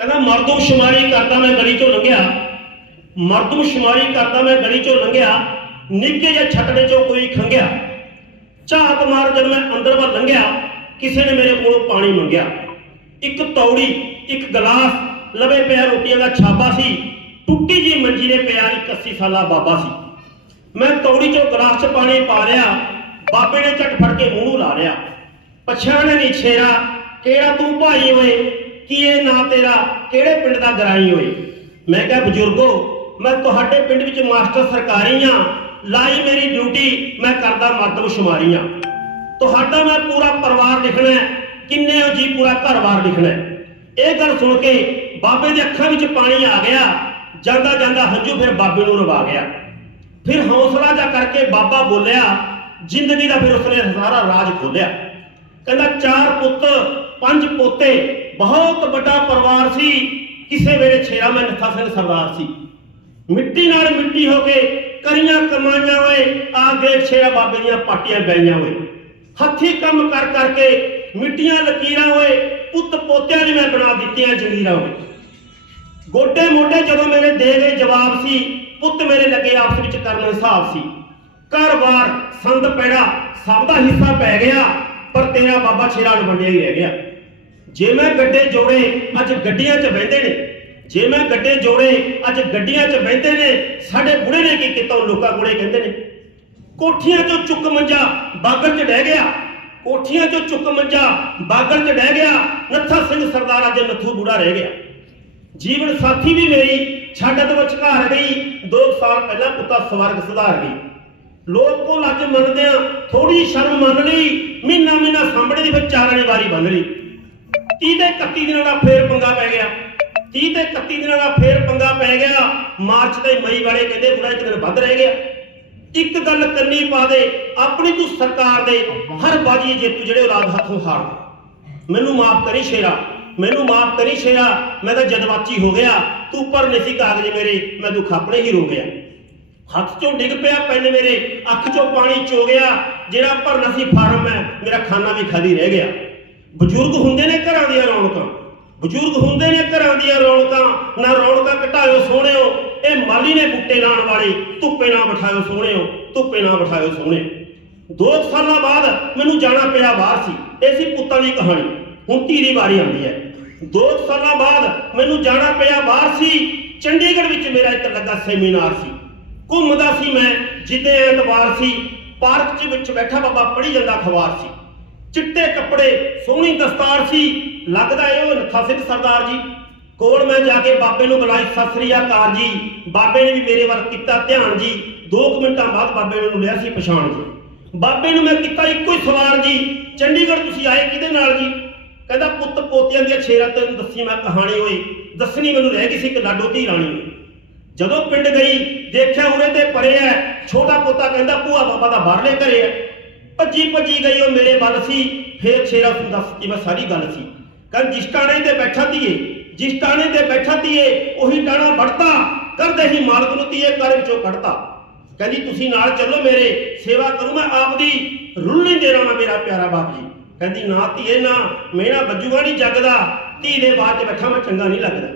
ਕਹਿੰਦਾ ਮਰਦਮਸ਼ੁਮਾਰੀ ਕਰਦਾ ਮੈਂ ਗਲੀ ਚੋਂ ਲੰਘਿਆ। ਮਰਦਮਸ਼ੁਮਾਰੀ ਕਰਦਾ ਮੈਂ ਗਲੀ ਚੋਂ ਲੰਘਿਆ। ਨਿੱਕੇ ਜਿਹੇ ਛੱਟੜੇ ਚੋਂ ਕੋਈ ਖੰਗਿਆ ਝਾਤ ਮਾਰ ਜਦ ਮੈਂ ਅੰਦਰ ਵੱਲ ਲੰਘਿਆ, ਕਿਸੇ ਨੇ ਮੇਰੇ ਕੋਲੋਂ ਪਾਣੀ ਮੰਗਿਆ। ਇੱਕ ਤੌੜੀ, ਇੱਕ ਗਲਾਸ ਲਵੇ ਪਿਆ ਰੋਟੀਆਂ ਦਾ ਛਾਬਾ ਸੀ। ਟੁੱਟੀ ਜੀ ਮੰਜੀ ਦੇ ਪਿਆ ਇੱਕ 80 ਸਾਲਾ ਬਾਬਾ ਸੀ। ਮੈਂ ਤੌੜੀ ਚੋਂ ਗਲਾਸ 'ਚ ਪਾਣੀ ਪਾ ਲਿਆ। ਬਾਬੇ ਨੇ ਝਟ ਫੜ ਕੇ ਮੂੰਹ ਨੂੰ ਲਾ ਲਿਆ। ਪਛਾਣ ਨਹੀਂ ਛੇਰਾ ਕਿਹੜਾ ਤੂੰ ਭਾਈ ਓਏ। ਕੀ ਇਹ ਨਾਂ ਤੇਰਾ? ਕਿਹੜੇ ਪਿੰਡ ਦਾ ਗਰਾਈ ਓਏ? ਮੈਂ ਕਿਹਾ, ਬਜ਼ੁਰਗੋ, ਮੈਂ ਤੁਹਾਡੇ ਪਿੰਡ ਵਿੱਚ ਮਾਸਟਰ ਸਰਕਾਰੀ ਆ। ਲਾਈ ਮੇਰੀ ਡਿਊਟੀ, ਮੈਂ ਕਰਦਾ ਮਰਦਮ ਸ਼ੁਮਾਰੀਆਂ ਤੁਹਾਡਾ ਮੈਂ ਪੂਰਾ ਪਰਿਵਾਰ ਲਿਖਣਾ ਹੈ। ਕਿੰਨੇ ਹੋ ਜੀ ਪੂਰਾ ਘਰ-ਬਾਰ ਲਿਖਣਾ ਹੈ? ਇਹ ਗੱਲ ਸੁਣ ਕੇ ਬਾਬੇ ਦੇ ਅੱਖਾਂ ਵਿੱਚ ਪਾਣੀ ਆ ਗਿਆ। ਜਾਂਦਾ ਜਾਂਦਾ ਹੰਝੂ ਫਿਰ ਬਾਬੇ ਨੂੰ ਰਵਾ ਗਿਆ। ਫਿਰ ਹੌਸਲਾ ਜਾ ਕਰਕੇ ਬਾਬਾ ਬੋਲਿਆ, ਜ਼ਿੰਦਗੀ ਦਾ ਫਿਰ ਉਸਨੇ ਸਾਰਾ ਰਾਜ ਖੋਲਿਆ ਕਹਿੰਦਾ, ਚਾਰ ਪੁੱਤ ਪੰਜ ਪੋਤੇ, ਬਹੁਤ ਵੱਡਾ ਪਰਿਵਾਰ ਸੀ, ਕਿਸੇ ਵੇਲੇ ਛੇਰਾ ਮੈਂ ਨੱਥਾ ਸਿੰਘ ਸਰਦਾਰ ਸੀ। ਮਿੱਟੀ ਨਾਲ ਮਿੱਟੀ ਹੋ ਕੇ ਕਰੀਆਂ ਕਮਾਈਆਂ ਓਏ ਆ ਦੇਖ ਛੇਰਾ ਬਾਬੇ ਦੀਆਂ ਪਾਟੀਆਂ ਗਈਆਂ ਓਏ। ਹੱਥੀ ਕੰਮ ਕਰ ਕਰਕੇ ਮਿੱਟੀਆਂ ਲਕੀਰਾਂ ਓਏ, ਪੁੱਤ ਪੋਤਿਆਂ ਨੇ ਮੈਂ ਬਣਾ ਦਿੱਤੀਆਂ ਜੰਗੀਰਾਂ ਓਏ। ਗੋਡੇ ਮੋਢੇ ਜਦੋਂ ਮੇਰੇ ਦੇ ਗਏ ਜਵਾਬ ਸੀ, ਪੁੱਤ ਮੇਰੇ ਲੱਗੇ ਆਪਸ ਵਿੱਚ ਕਰਨ ਹਿਸਾਬ ਸੀ। ਘਰ-ਬਾਰ ਸੰਦ ਪੈੜਾ ਸਭ ਦਾ ਹਿੱਸਾ ਪੈ ਗਿਆ, ਪਰ ਤੇਰਾ ਬਾਬਾ ਛੇਰਾ ਵੰਡਿਆ ਹੀ ਰਹਿ ਗਿਆ। ਜੇ ਮੈਂ ਗੱਡੇ ਜੋੜੇ, ਅੱਜ ਗੱਡੀਆਂ 'ਚ ਬਹਿੰਦੇ ਨੇ। ਜੇ ਮੈਂ ਗੱਡੇ ਜੋੜੇ, ਅੱਜ ਗੱਡੀਆਂ 'ਚ ਬਹਿੰਦੇ ਨੇ। ਸਾਡੇ ਬੁੜੇ ਨੇ ਕੀ ਕੀਤਾ, ਉਹ ਲੋਕਾਂ ਕੋਲੇ ਕਹਿੰਦੇ ਨੇ, ਕੋਠੀਆਂ 'ਚੋਂ ਚੁੱਕ ਮੰਜਾ, ਬਾਗਲ 'ਚ ਡਹਿ ਗਿਆ। ਕੋਠੀਆਂ 'ਚੋਂ ਚੁੱਕ ਮੰਜਾ, ਬਾਗਲ 'ਚ ਡਹਿ ਗਿਆ। ਨੱਥਾ ਸਿੰਘ ਸਰਦਾਰ ਅੱਜ ਨੱਥੂ ਬੁੜਾ ਰਹਿ ਗਿਆ। ਜੀਵਨ ਸਾਥੀ ਵੀ ਮੇਰੀ, ਛੱਡਤ ਵਿਚਕਾਰ ਗਈ 2 ਸਾਲ ਪਹਿਲਾਂ ਪੁੱਤਾ ਸਵਰਗ ਸੁਧਾਰ ਗਈ। ਲੋਕ ਕੋ ਲੱਜ ਮੰਨਦੇ ਆ ਥੋੜੀ ਸ਼ਰਮ ਮੰਨ ਲਈ ਮਹੀਨਾ ਮਹੀਨਾ ਸਾਹਮਣੇ ਦੀ ਫਿਰ ਚਾਰਾਂ ਦੀ ਵਾਰੀ ਬੰਨ ਲਈ। 30 ਤੇ 31 ਦਿਨਾਂ ਦਾ ਫੇਰ ਪੰਗਾ ਪੈ ਗਿਆ। 30 ਤੇ 31 ਦਿਨਾਂ ਦਾ ਫੇਰ ਪੰਗਾ ਪੈ ਗਿਆ। ਮਾਰਚ ਤੇ ਮਈ ਵਾਲੇ ਕਹਿੰਦੇ ਬੁੜਾ ਇੱਕ ਦਿਨ ਵੱਧ ਰਹਿ ਗਿਆ। ਇੱਕ ਗੱਲ ਕੰਨੀ ਪਾ ਦੇ, ਆਪਣੀ ਤੂੰ ਸਰਕਾਰ ਦੇ ਹਰ ਬਾਜੀ ਜੇਤੂ ਜਿਹੜੇ ਔਲਾਦ ਹੱਥੋਂ ਹਾਰ ਮੈਨੂੰ ਮਾਫ ਕਰੀ ਸ਼ੇਰਾ, ਮੈਨੂੰ ਮਾਫ ਕਰੀ ਸ਼ੇਰਾ, ਮੈਂ ਤਾਂ ਜਦਵਾਚੀ ਹੋ ਗਿਆ। ਤੂੰ ਪਰ ਨਹੀਂ ਸੀ ਕਾਗਜ਼ ਮੇਰੇ, ਮੈਂ ਤੂੰ ਖਾਪੜੇ ਹੀ ਰੋ ਗਿਆ। ਹੱਥ ਚੋਂ ਡਿੱਗ ਪਿਆ ਪੈਨ ਮੇਰੇ, ਅੱਖ ਚੋਂ ਪਾਣੀ ਚੋ ਗਿਆ। ਜਿਹੜਾ ਭਰਨਾ ਸੀ ਫਾਰਮ ਹੈ, ਮੇਰਾ ਖਾਨਾ ਵੀ ਖਾਲੀ ਰਹਿ ਗਿਆ। ਬਜ਼ੁਰਗ ਹੁੰਦੇ ਨੇ ਘਰਾਂ ਦੀਆਂ ਰੌਣਕਾਂ। ਬਜ਼ੁਰਗ ਹੁੰਦੇ ਨੇ ਘਰਾਂ ਦੀਆਂ ਰੌਣਕਾਂ, ਨਾ ਰੌਣਕਾਂ ਘਟਾਇਓ ਸੋਹਣਿਓ, ਇਹ ਮਾਲੀ ਨੇ ਬੁੱਟੇ ਲਾਉਣ ਵਾਲੇ, ਧੁੱਪੇ ਨਾ ਬਿਠਾਇਓ ਸੋਹਣਿਓ, ਧੁੱਪੇ ਨਾ ਬਿਠਾਇਓ ਸੋਹਣਿਓ। ਦੋ ਕੁ ਸਾਲਾਂ ਬਾਅਦ ਮੈਨੂੰ ਜਾਣਾ ਪਿਆ ਬਾਹਰ ਸੀ, ਇਹ ਸੀ ਪੁੱਤਾਂ ਦੀ ਕਹਾਣੀ, ਹੁਣ ਧੀ ਦੀ ਵਾਰੀ ਆਉਂਦੀ ਹੈ। ਦੋ ਕੁ ਸਾਲਾਂ ਬਾਅਦ ਮੈਨੂੰ ਜਾਣਾ ਪਿਆ ਬਾਹਰ ਸੀ, ਚੰਡੀਗੜ੍ਹ ਵਿੱਚ ਮੇਰਾ ਇੱਕ ਲੱਗਾ ਸੈਮੀਨਾਰ ਸੀ। ਘੁੰਮਦਾ ਸੀ ਮੈਂ ਜਿੱਦੇ ਐਤਵਾਰ ਸੀ, ਪਾਰਕ 'ਚ ਵਿੱਚ ਬੈਠਾ ਬਾਬਾ ਪੜ੍ਹੀ ਜਾਂਦਾ ਅਖਬਾਰ ਸੀ। ਚਿੱਟੇ ਕੱਪੜੇ, ਸੋਹਣੀ ਦਸਤਾਰ ਸੀ। ਲੱਗਦਾ ਏ ਉਹ ਨੱਥਾ ਸਿੰਘ ਸਰਦਾਰ ਜੀ। ਕੋਲ ਮੈਂ ਜਾ ਕੇ ਬਾਬੇ ਨੂੰ ਬੁਲਾਈ, ਸਤਿ ਸ੍ਰੀ ਅਕਾਲ ਜੀ। ਬਾਬੇ ਨੇ ਵੀ ਮੇਰੇ ਵੱਲ ਕੀਤਾ ਧਿਆਨ ਜੀ। 2 ਮਿੰਟਾਂ ਬਾਅਦ ਬਾਬੇ ਨੇ ਲਿਆ ਸੀ ਪਛਾਣ ਜੀ। ਬਾਬੇ ਨੂੰ ਮੈਂ ਕੀਤਾ ਇੱਕੋ ਹੀ ਸਵਾਲ ਜੀ। ਚੰਡੀਗੜ੍ਹ ਤੁਸੀਂ ਆਏ ਕਿਹਦੇ ਨਾਲ ਜੀ? ਕਹਿੰਦਾ, ਪੁੱਤ ਪੋਤਿਆਂ ਦੀਆਂ ਛੇਰਾਂ ਤੈਨੂੰ ਦੱਸੀ ਮੈਂ ਕਹਾਣੀ ਹੋਈ। ਦੱਸਣੀ ਮੈਨੂੰ ਰਹਿ ਗਈ ਸੀ ਇੱਕ ਲਾਡੋ ਧੀ ਰਾਣੀ ਨੂੰ ਜਦੋਂ ਪਿੰਡ ਗਈ, ਦੇਖਿਆ ਉਰੇ ਤੇ ਪਰੇ ਐ ਛੋਟਾ ਪੋਤਾ ਕਹਿੰਦਾ, ਭੂਆ ਬਾਬਾ ਦਾ ਬਾਹਰਲੇ ਘਰੇ ਐ ਭੱਜੀ ਭੱਜੀ ਗਈ ਉਹ ਮੇਰੇ ਵੱਲ ਸੀ, ਫੇਰ ਸੇਰਾ ਨੂੰ ਦੱਸਤੀ ਮੈਂ ਸਾਰੀ ਗੱਲ ਸੀ। ਕਹਿੰਦਾ, ਜਿਸ ਟਾਣੇ ਤੇ ਬੈਠਾ ਧੀਏ, ਜਿਸ ਟਾਣੇ ਤੇ ਬੈਠਾ ਧੀਏ, ਉਹੀ ਟਾਣਾ ਵੜਤਾ ਕਰਦੇ ਹੀ ਮਾਲਕ ਨੂੰ ਧੀਏ ਘਰ ਵਿੱਚੋਂ ਕੱਢਤਾ। ਕਹਿੰਦੀ, ਤੁਸੀਂ ਨਾਲ ਚੱਲੋ ਮੇਰੇ, ਸੇਵਾ ਕਰੂ ਮੈਂ ਆਪ ਦੀ ਰੁੱਲ ਨਹੀਂ ਦੇਣਾ ਮੈਂ ਮੇਰਾ ਪਿਆਰਾ ਬਾਪ ਜੀ। ਕਹਿੰਦੀ, ਨਾ ਧੀਏ, ਨਾ ਮੇਰਾ ਬੱਜੂਗਾ ਨਹੀਂ ਜਗਦਾ, ਧੀ ਦੇ ਬਾਅਦ ਚ ਬੈਠਾ ਮੈਂ ਚੰਗਾ ਨਹੀਂ ਲੱਗਦਾ।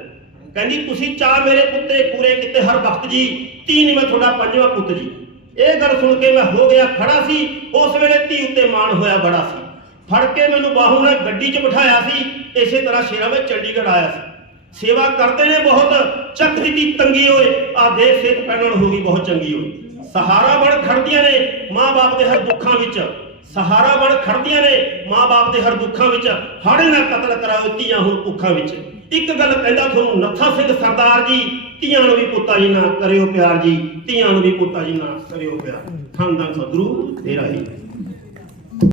ਕਹਿੰਦੀ, ਤੁਸੀਂ ਚਾਹ ਮੇਰੇ ਪੁੱਤੇ ਪੂਰੇ ਕੀਤੇ, ਹਰ ਵਕਤ ਜੀ, ਧੀ ਨਹੀਂ ਮੈਂ ਤੁਹਾਡਾ ਪੰਜਵਾਂ ਪੁੱਤ ਜੀ। ਇਹ ਗੱਲ ਸੁਣ ਕੇ ਮੈਂ ਹੋ ਗਿਆ, ਖੜਾ ਸੀ। ਉਸ ਵੇਲੇ ਧੀ ਉੱਤੇ ਮਾਣ ਹੋਇਆ ਬੜਾ ਸੀ। ਫੜ ਕੇ ਮੈਨੂੰ ਬਾਹੂ ਨਾਲ ਗੱਡੀ 'ਚ ਬਿਠਾਇਆ ਸੀ। ਇਸੇ ਤਰ੍ਹਾਂ ਸ਼ੇਰਾ ਵਿੱਚ ਚੰਡੀਗੜ੍ਹ ਆਇਆ ਸੀ। ਸੇਵਾ ਕਰਦੇ ਨੇ ਬਹੁਤ। ਚੱਕਰੀ ਦਿੱਤੀ, ਤੰਗੀ ਹੋਏ। ਆ ਦੇ ਸਿਹਤ ਪੈਣਲ ਹੋ ਗਈ, ਬਹੁਤ ਚੰਗੀ ਹੋਈ। ਸਹਾਰਾ ਬਣ ਖੜਦੀਆਂ ਨੇ ਮਾਂ-ਬਾਪ ਦੇ ਹਰ ਦੁੱਖਾਂ ਵਿੱਚ। ਸਹਾਰਾ ਬਣ ਖੜਦੀਆਂ ਨੇ ਮਾਂ-ਬਾਪ ਦੇ ਹਰ ਦੁੱਖਾਂ ਵਿੱਚ। ਹਾੜੇ ਨਾਲ ਕਤਲ ਕਰਾਓ ਧੀਆਂ ਹੁਣ ਭੁੱਖਾਂ ਵਿੱਚ। ਇੱਕ ਗੱਲ ਕਹਿੰਦਾ ਤੁਹਾਨੂੰ, ਨੱਥਾ ਸਿੰਘ ਸਰਦਾਰ ਜੀ, ਧੀਆਂ ਨੂੰ ਵੀ ਪੁੱਤਾ ਜੀ ਨਾ ਕਰਿਓ ਪਿਆਰ ਜੀ, ਧੀਆਂ ਨੂੰ ਵੀ ਪੁੱਤਾ ਜੀ ਨਾ ਕਰਿਓ ਪਿਆਰ। ਖਾਨਦਾਨ ਸਦਰੂ ਤੇਰਾ ਹੀ।